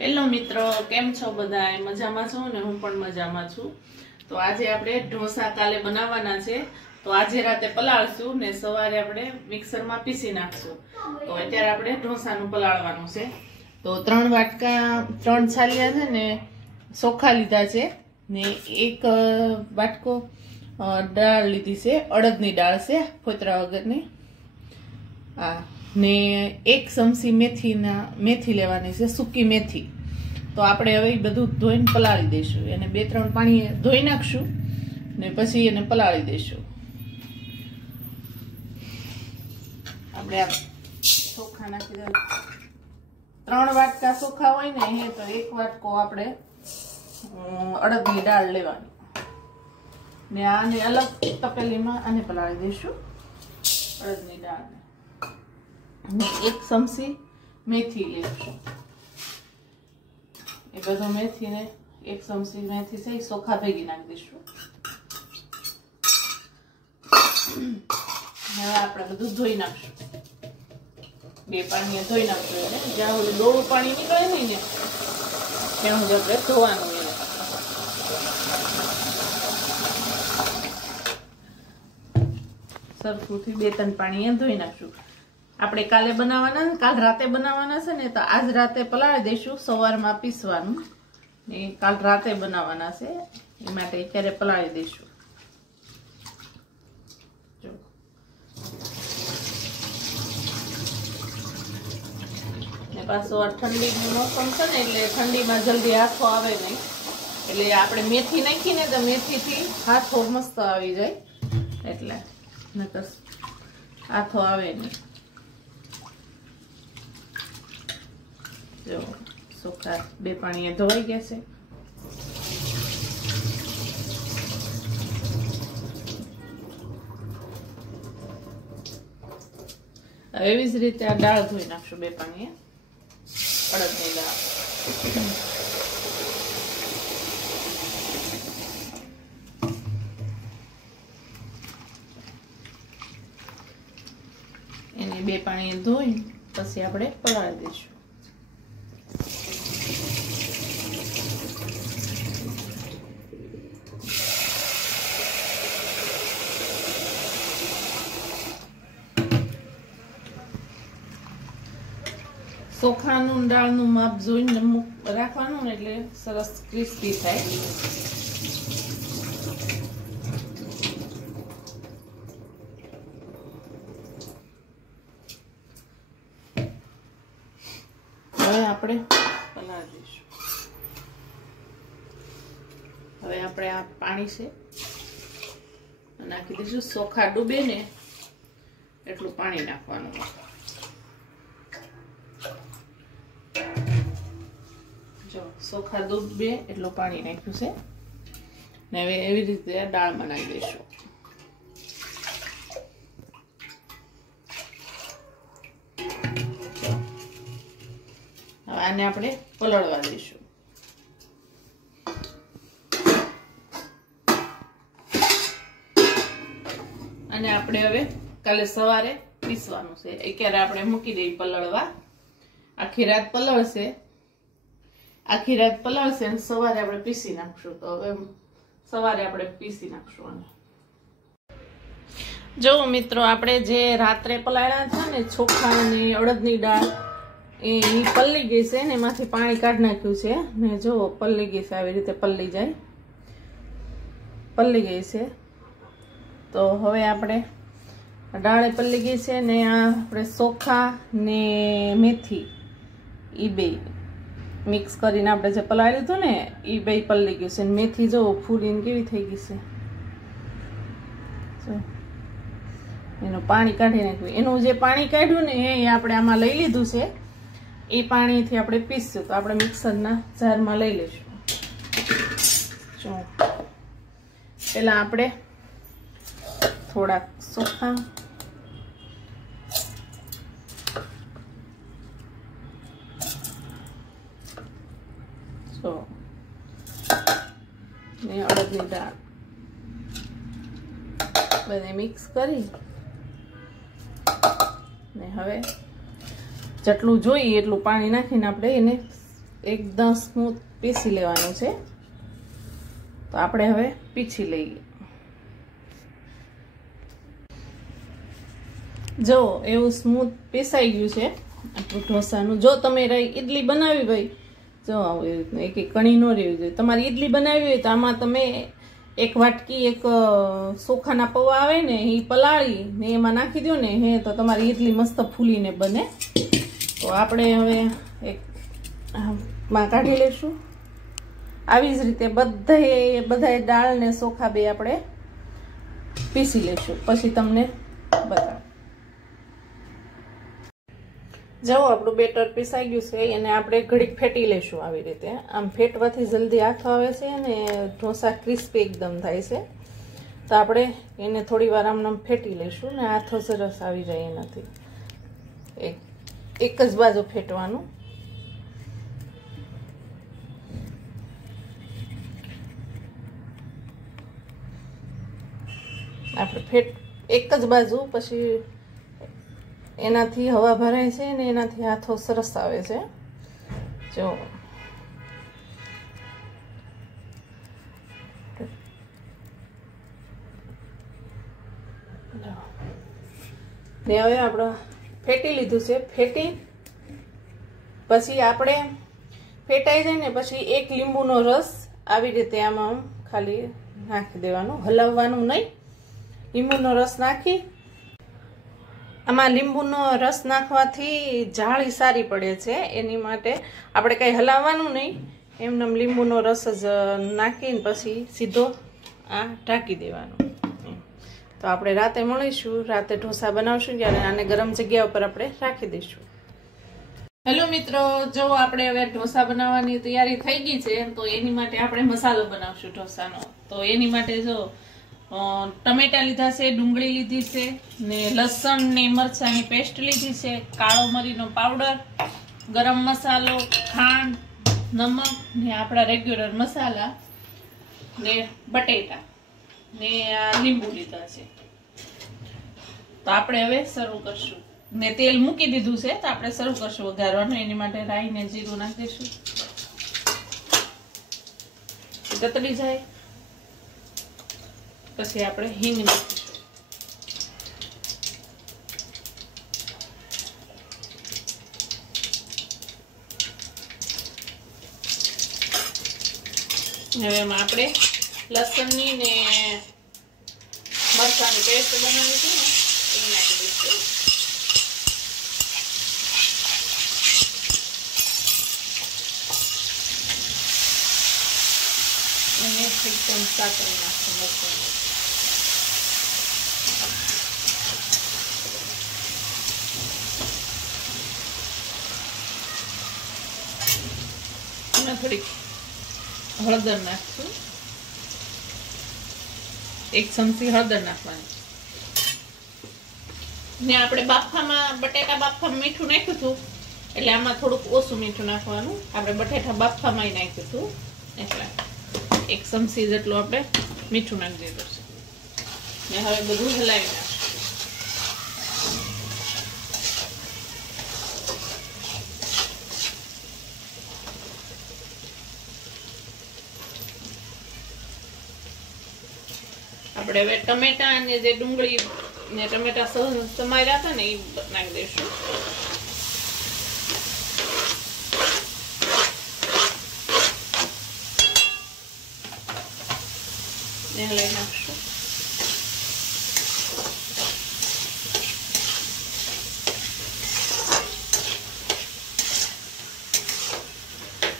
Hello મિત્રો, કેમ છો બધા? મજામાં છો ને? હું પણ મજામાં છું। તો આજે આપણે ઢોસા કાલે બનાવવાના છે, તો આજે રાતે પલાળશું ને સવારે આપણે મિક્સરમાં પીસી નાખશું। તો અત્યારે આપણે ઢોસાનું પલાળવાનું છે। તો 3 વાટકા 3 છાલિયા છે ને ચોખા લીધા છે ને 1 વાટકો દાળ લીધી છે, અડદની દાળ છે, ફોતરા વગરની। આ ને 1 ચમચી મેથી લેવાની છે, સૂકી મેથી। તો આપણે હવે બધું ધોઈને પલાળી દઈશું, એને 2-3 પાણી ધોઈ નાખશું ને પછી એને પલાળી દઈશું। આપણે આ ચોખા નાખી દઈએ। 3 વાટકા ચોખા હોય ને એ તો 1 વાટકો આપણે અડદની દાળ લેવાની ને આને અલગ તપેલીમાં આને પલાળી દઈશું, અડદની દાળને। 1 ચમચી મેથી લેશું, એ બધો મેથીને 1 ચમચી મેથી છે ચોખા ભેગી નાખી દઈશું। હવે આપણે બધું ધોઈ નાખશું, 2 પાણીએ ધોઈ નાખશું, એને જ્યાં સુધી ડોળું પાણી નીકળે નહીં ને ત્યાં સુધી આપણે ધોવાનું। એને સરખુંથી 2-3 પાણીએ ધોઈ નાખશું। આપણે કાલે બનાવવાના, કાલ રાતે બનાવવાના છે ને, તો આજ રાતે પલાળી દઈશું, સવારમાં પીસવાનું ને કાલ રાતે બનાવવાના છે, એ માટે અત્યારે પલાળી દઈશું। જો ને પાછો ઠંડીનું મોસમ છે ને, એટલે ઠંડીમાં જલ્દી હાથો આવે નહીં, એટલે આપણે મેથી નાખીને તો મેથીથી હાથો મસ્ત આવી જાય, એટલે નકર હાથો આવે નહીં। જો ચોખા 2 પાણીએ ધોવાઈ ગયા છે। એવી જ રીતે આ દાળ ધોઈ નાખશું 2 પાણીએ, અડદની દાળ। એને 2 પાણીએ ધોઈ પછી આપણે પલાળી દઈશું। ચોખાનું દાળનું માપ જોઈને રાખવાનું ને એટલે સરસ ક્રિસ્પી થાય। હવે આપણે પલાળી દઈશું। હવે આપણે આ પાણી છે નાખી દઈશું, ચોખા ડૂબે ને એટલું પાણી નાખવાનું। જો ચોખા ડૂબે એટલું પાણી નાખ્યું છે ને હવે એવી રીતે દાળમાં નાખી દઈશું। હવે આને આપણે પલળવા દઈશું। અને આપણે હવે કાલે સવારે પીસવાનું છે, અત્યારે આપણે મૂકી દઈએ પલળવા, આખી રાત પલળશે, આખી રાત પલાળશે અને સવારે આપણે પીસી નાખશું। તો હવે સવારે આપણે પીસી નાખશું। જો મિત્રો, આપણે જે રાત્રે પલાળ્યા હતા ને ચોખા અને અડદની દાળ, એ પલ્લી ગઈ છે ને એમાંથી પાણી કાઢી નાખ્યું છે ને જો પલ્લી ગઈ છે, આવી રીતે પલ્લી જાય, પલ્લી ગઈ છે। તો હવે આપણે દાળે પલ્લી ગઈ છે ને આ આપણે ચોખા ને મેથી એ 2 મિક્સ કરીને આપણે જે પલાળી લીધું ને એ 2 પલળી ગયું છે। મેથી જો ફૂલીને કેવી થઈ ગઈ છે, એનું પાણી કાઢી નાખ્યું। એનું જે પાણી કાઢ્યું ને એ આપણે આમાં લઈ લીધું છે, એ પાણીથી આપણે પીસશું। તો આપણે મિક્સરના જારમાં લઈ લઈશું। જો પેલા આપણે થોડાક ચોખા ને અડદની દાળ બધે મિક્સ કરી ને હવે જેટલું જોઈએ એટલું પાણી નાખીને આપણે એને એકદમ સ્મૂથ પીસી લેવાનું છે. તો આપણે હવે પીસી લઈએ. જો એવું સ્મૂથ પીસાઈ ગયું છે આપણું ઢોસાનું. જો તમે ઈડલી બનાવી હોય, જો એક કણી ન રહેવી જોઈએ. તમારી ઈડલી બનાવી હોય તો આમાં તમે એક વાટકી એક ચોખાના પૌવા આવે ને એ પલાળી ને એમાં નાખી દો ને હે તો તમારી ઈડલી મસ્ત ફૂલીને બને. તો આપણે હવે એક માં કાઢી લઈશું. આવી જ રીતે બધા દાળ ને ચોખા બે આપણે પીસી લઈશું. પછી તમને બતાવું. જો આપણું બેટર પીસાઈ ગયું છે એને આપણે ઘડીક ફેટી લઈશું. આવી રીતે આમ ફેટવાથી જલ્દી હાથો આવે છે અને ઢોસા ક્રિસ્પી એકદમ થાય છે. તો આપણે એને થોડી વાર આમ ફેટી લઈશું ને હાથો સરસ આવી જાય એનાથી. એક જ બાજુ ફેટવાનું. આપણે એક જ બાજુ, પછી એનાથી હવા ભરાય છે ને એનાથી હાથો સરસ આવે છે. જો ને હવે આપણે ફેટી લીધું છે. ફેટી પછી આપણે ફેટાઈ જાય ને પછી એક લીંબુનો રસ આવી રીતે આમાં ખાલી નાખી દેવાનું, હલાવવાનું નહીં. લીંબુનો રસ નાખી, આમાં લીંબુનો રસ નાખવાથી જાળી સારી પડે છે. એની માટે આપણે કંઈ હલાવવાનું નહીં, એમને લીંબુનો રસ જ નાખીને પછી સીધો આ ઢાંકી દેવાનો. તો આપણે રાતે મળીશું, રાતે ઢોસા બનાવશું ત્યારે આને ગરમ જગ્યા ઉપર આપણે રાખી દઈશું. હેલો મિત્રો, જો આપણે હવે ઢોસા બનાવવાની તૈયારી થઈ ગઈ છે. તો એની માટે આપણે મસાલો બનાવશું ઢોસાનો. તો એની માટે જો ટમેટા લીધા છે, ડુંગળી લીધી છે ને લસણ ને મરચાંની પેસ્ટ લીધી છે, કાળો મરીનો પાવડર, ગરમ મસાલો, ખાંડ, નમક ને આપણા રેગ્યુલર મસાલા ને બટેટા ને આ લીંબુ લીધા છે. તો આપણે હવે શરૂ કરશું. ને તેલ મૂકી દીધું છે તો આપણે શરૂ કરશું વઘારવાનું. એની માટે રાઈ ને જીરું નાખી દઈશું. તતડી જાય પછી આપણે હિંગ નાખીશું. હવે એમાં આપણે લસણની ને મરચાંની પેસ્ટ બનાવી છે ને એ નાખી દઈશું. અને એકદમ સાતરી નાખશું મરચાં. થોડીક હળદર નાખશું. 1 ચમચી હળદર નાખવાની. ને આપણે બાફામાં બટેટા બાફામાં મીઠું નાખ્યું હતું એટલે આમાં થોડુંક ઓછું મીઠું નાખવાનું. આપણે બટેટા બાફામાં નાખ્યું હતું એટલે 1 ચમચી જેટલું આપણે મીઠું નાખી દીધું છે. ને હવે બધું હલાવી નાખશું. આપણે હવે ટમેટા અને જે ડુંગળી ને ટમેટા સમાર્યા હતા ને એ નાખી દઈશું. ને હલાવી નાખશું.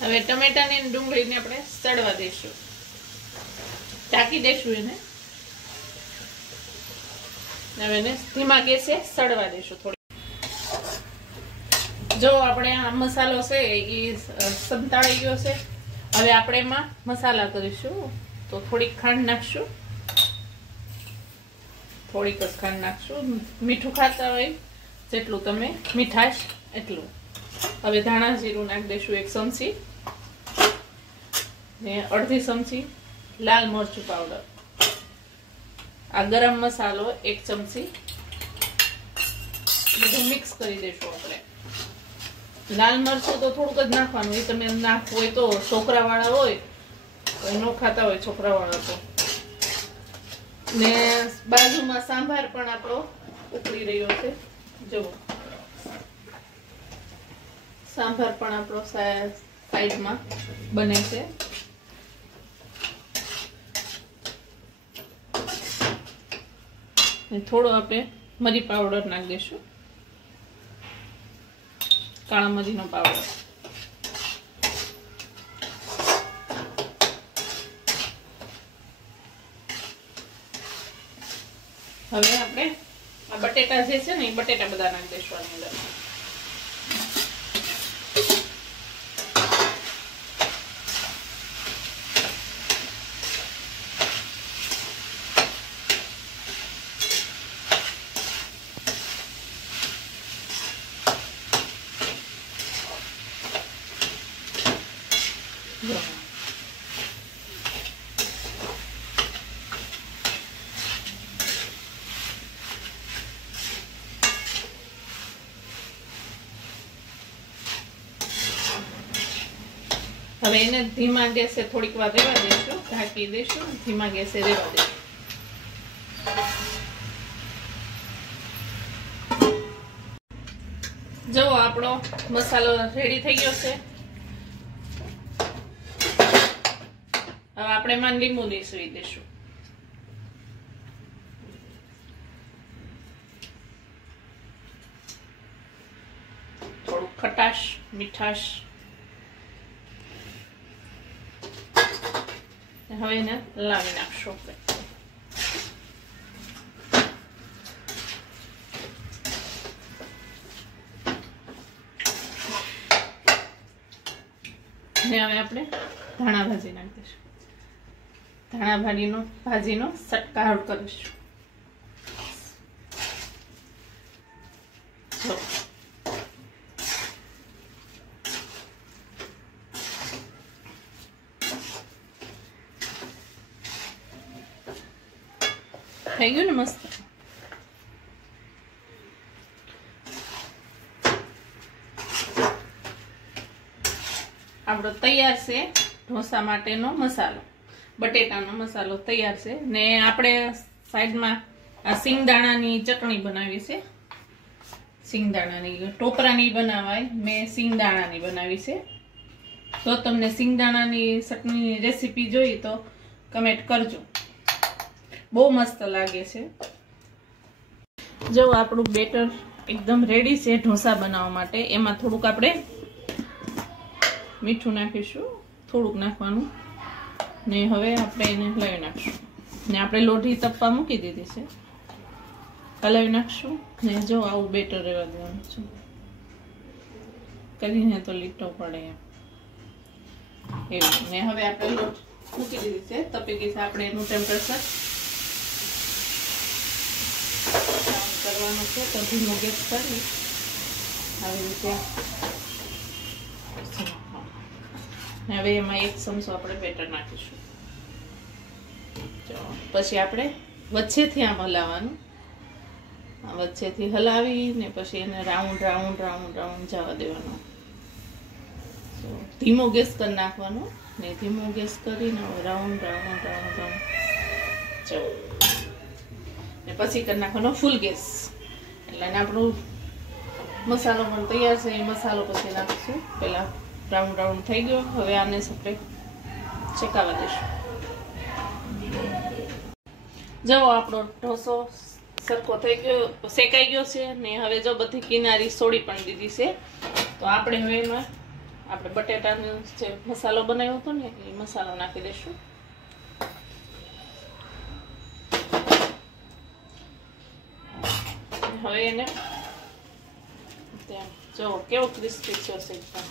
હવે ટમેટા ને ડુંગળીને આપણે સડવા દઈશું. ઢાંકી દઈશું એને. હવે એને ધીમા ગેસે સડવા દઈશું થોડી. જો આપણે આ મસાલો છે એ સંતાળી ગયો છે. હવે આપણે એમાં મસાલા કરીશું. તો થોડીક ખાંડ નાખશું. થોડીક જ ખાંડ નાખશું. મીઠું ખાતા હોય જેટલું તમે મીઠાશ એટલું. હવે ધાણા જીરું નાખી દઈશું 1 ચમચી ને અડધી ચમચી લાલ મરચું પાવડર. આ ગરમ મસાલો 1 ચમચી બધું મિક્સ કરી દઈશું આપણે. લાલ મરચું તો થોડુંક જ નાખવાનું, એ તમે નાખવું હોય તો, છોકરાવાળા હોય તો ન ખાતા હોય છોકરાવાળા તો. ને બાજુમાં સાંભાર પણ આપણો ઉકળી રહ્યો છે, જુઓ સાંભાર પણ આપણો સાઈડમાં બને છે. થોડો આપણે મરી પાવડર નાખી દઈશું, કાળા મરીનો પાવડર. હવે આપણે આ બટેટા જે છે ને એ બટેટા બધા નાખી દઈશું આની અંદર. હવે એને ધીમા ગેસે થોડીક વાર રહેવા દઈશું, ઢાંકી દઈશું, ધીમા ગેસે રહેવા દઈશું. જો આપણો મસાલો રેડી થઈ ગયો છે. હવે આપણે એમાં લીંબુ નીસવી દઈશું. થોડું ખટાશ મીઠાશ. હવે એને લાવી નાખશું. હવે આપણે ધાણા ભાજી નાખી દઈશું. ધાણા ભાજીનો સટકારો કરીશું. થઈ ગયું ને મસ્ત. આપણો તૈયાર છે ઢોસા માટેનો મસાલો, બટેટાનો મસાલો તૈયાર છે. ને આપણે સાઈડમાં આ સિંગદાણાની ચટણી બનાવી છે. સિંગદાણાની, ટોપરાની બનાવાય, મેં સિંગદાણાની બનાવી છે. તો તમને સિંગદાણાની ચટણીની રેસીપી જોઈ તો કમેન્ટ કરજો, બહુ મસ્ત લાગે છે. જો આપણું બેટર એકદમ રેડી છે ઢોસા બનાવવા માટે. એમાં થોડુંક આપણે મીઠું નાખીશું, થોડુંક નાખવાનું. ને હવે આપણે એને હલાવી નાખશું. ને આપણે લોઢી તપવા મૂકી દીધી છે, હલાવી નાખશું. ને જો આવું બેટર રહેવા દેવાનું છે, કરીને તો લીટો પડે એવું. ને હવે આપણે લોટ મૂકી દીધી છે, તપી ગઈ છે. આપણે એનું ટેમ્પરેચર કરવાનું છે, તો ધીમો ગેસ કરી આવી રીતે. હવે એમાં 1 ચમચો આપણે બેટર નાખીશું. પછી આપણે વચ્ચેથી આમ હલાવવાનું, વચ્ચેથી હલાવી ને પછી એને રાઉન્ડ રાઉન્ડ રાઉન્ડ રાઉન્ડ જવા દેવાનું. ધીમો ગેસ કરી નાખવાનો ને ધીમો ગેસ કરીને રાઉન્ડ રાઉન્ડ રાઉન્ડ રાઉન્ડ ચલો. ને પછી કરી નાખવાનો ફૂલ ગેસ. એટલે આપણું મસાલો પણ તૈયાર છે. એ મસાલો પછી નાખીશું. પેલા રાઉન્ડ રાઉન્ડ થઈ ગયો. હવે આને આપણે શેકાવા દઈશું. જો આપણો ઢોસો સરખો થઈ ગયો, શેકાઈ ગયો છે. ને હવે જો બધી કિનારી સોડી પણ દીધી છે. તો આપણે હવે એમાં આપણે બટેટાનો જે મસાલો બનાવ્યો હતો ને એ મસાલો નાખી દઈશું. હવે એને જો કેવો ક્રિસ્પી છે એકદમ.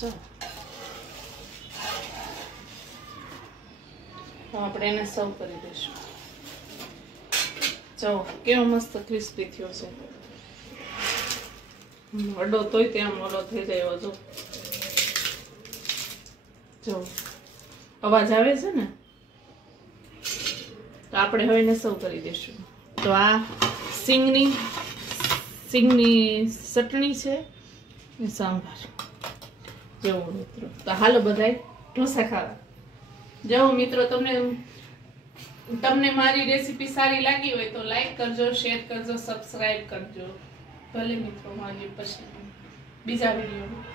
જો આપણે એને સર્વ કરી દઈશું. જો કેવો મસ્ત ક્રિસ્પી થયો છે. અડો તોય ત્યાં મોડો થઈ જાય. જો અવાજ આવે છે ને. તો આપણે હવે એને સર્વ કરી દઈશું. તો આ સિંગની ચટણી છે ને સાંભાર જવું મિત્રો. તો હાલો બધાય ઢોસા ખાવા. જાઓ મિત્રો, તમને મારી રેસીપી સારી લાગી હોય તો લાઈક કરજો, શેર કરજો, સબસ્ક્રાઇબ કરજો. ભલે મિત્રો, મળીએ પછી બીજા વિડીયો.